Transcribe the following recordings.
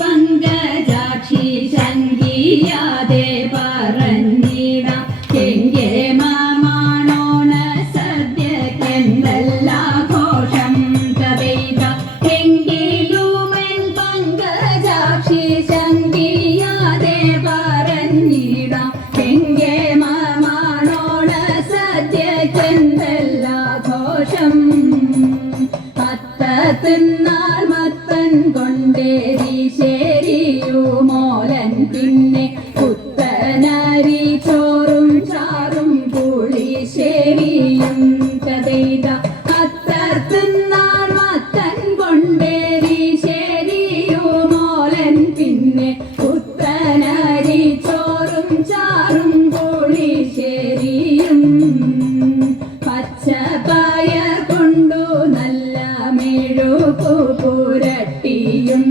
പങ്കജാക്ഷി ശങ്കിയാതെ പറഞ്ഞിടാം എങ്കെ മാമാണോണ സദ്യക്കെന്തെല്ലാഘോഷം കഥയിത എങ്കിലുമെൻ പങ്കജാക്ഷി ശങ്കിയാതെ പറഞ്ഞിടാം എങ്കെ മാമാണോണ സദ്യക്കെന്തെല്ലാഘോഷം തിന്നാൾ മത്തൻ കൊണ്ടേരി ശരിയുമോലൻ പിന്നെ പുത്തനരി ചോറും ചാറും പുളിശ്ശേരിയും കഥയിത തിന്നാൾ മത്തൻ കൊണ്ടേരി ശരിയുമോലൻ പിന്നെ പുത്തനരി ചോറും ചാറും പുളിശ്ശേരിയും പച്ചപ്പയർ കൊണ്ടു നല്ല പുരട്ടിയും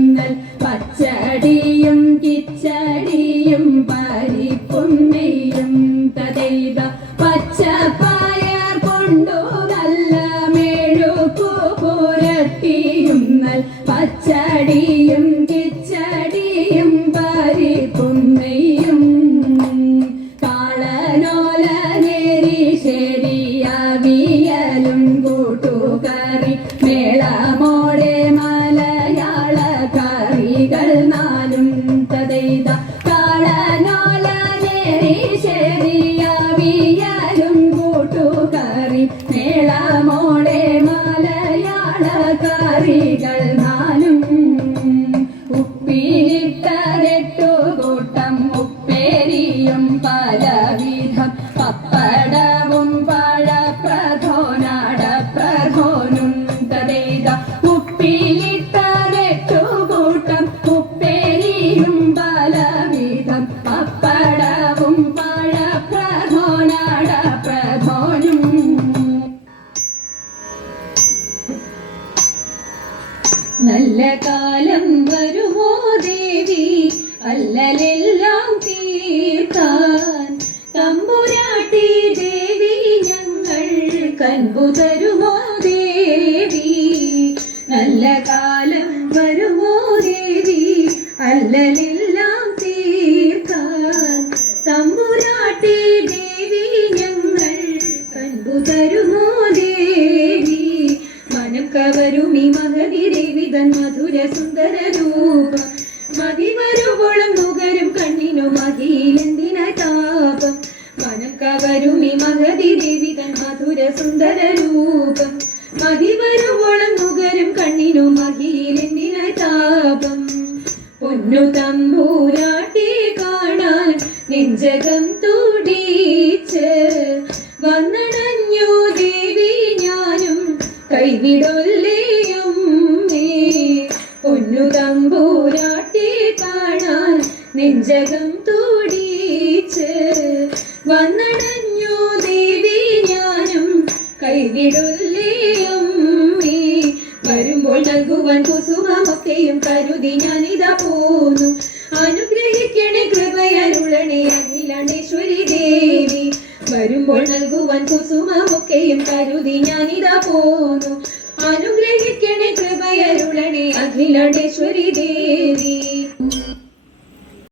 പച്ചടിയും കിച്ചടിയും പരിപ്പും നെയ്യും തതൈത പച്ചപ്പയർ കൊണ്ടു നല്ല മെഴുക്കു പുരട്ടിയും പച്ചടിയും കിച്ചടിയും പരിപ്പും നെയ്യും കാളനോല നേരി ശരിയാവിയലും കൂട്ടുകറി മേളമോടെ മലയാള കറികൾ നാലും തതൈത കാളനോല നേരി ശരിയാവിയലും കൂട്ടുകറി മേളമോടെ മലയാള കറികൾ നാലും ഉപ്പിലിട്ടരട്ടു കൂട്ടം ഉപ്പേരിയും പലവിധം പപ്പടവും പഴപ്രഥോനാടപ്രഥോനും തതൈത ഉപ്പിലിട്ടരട്ടു കൂട്ടം ഉപ്പേരിയും പലവിധം പപ്പടവും പഴപ്രഥോനാടപ്രഥോനും നല്ല കാലം വരുമോ ദേവി അല്ലലെല്ലാം തീർക്കാൻ തമ്പുരാട്ടി ദേവി ഞങ്ങൾ കൻപു തരുമോ ദേവി നല്ല കാലം വരുമോ ദേവി അല്ലലെല്ലാം തീർക്കാൻ തമ്പുരാട്ടി ദേവി ഞങ്ങൾ കൻപു തരുമോ ദേവി മനം കവരുമി മഹതി ദേവി തൻ മധുര സുന്ദര രൂപം മതിവരുവോളം നുകരും കണ്ണിനു മഹിയിലെന്തിനായി താപം മനം കവരുമി മഹതി ദേവി തൻ മധുര സുന്ദര രൂപം മതിവരുവോളം നുകരും കണ്ണിനു മഹിയിലെന്തിനായി താപം പൊന്നു തമ്പൂരാട്ടി കാണാൻ നെഞ്ചകം തുടിച്ച് വന്നണഞ്ഞു ദേവി ഞാനും കൈവിടൊല്ലേയും പൊന്നു തമ്പൂരാട്ടി കാണാൻ നെഞ്ചകം തുടിച്ച് വന്നണഞ്ഞു ദേവി ഞാനും കൈവിടൊല്ലേയും വരുമ്പോൾ നൽകുവാൻ കുസുമമൊക്കെയും കരുതി ഞാനിതാ പോന്നു അനുഗ്രഹിക്കണേ കൃപയരുളണേ അഖിലാണ്ടേശ്വരി ദേവി വരുമ്പോൾ നൽകുവാൻ കുസുമമൊക്കെയും കരുതി ഞാനിതാ പോന്നു അനുഗ്രഹിക്കണേ കൃപയരുളണേ അഖിലാണ്ടേശ്വരി ദേവി